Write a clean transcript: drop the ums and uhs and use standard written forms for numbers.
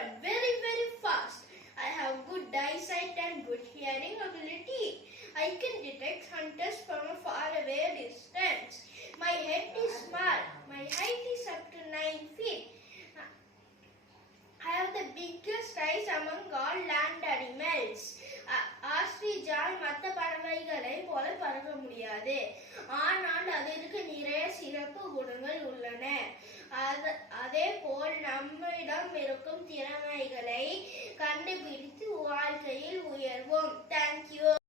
run very fast. I have good eyesight and good hearing ability. I can detect hunters from a faraway distance. My head is small. My height is up to 9 feet. I have the biggest eyes among all land animals. ஆஸ்ட்ரிச்சால் மற்ற பறவைகளை போல பறக்க முடியாது. ஆனால் அதற்கு நிறைய சிறப்பு குணங்கள் உள்ளன. அதே போல் நம்மிடம் இருக்கும் திறமைகளை கண்டுபிடித்து வாழ்க்கையில் உயர்வோம். தேங்க்யூ.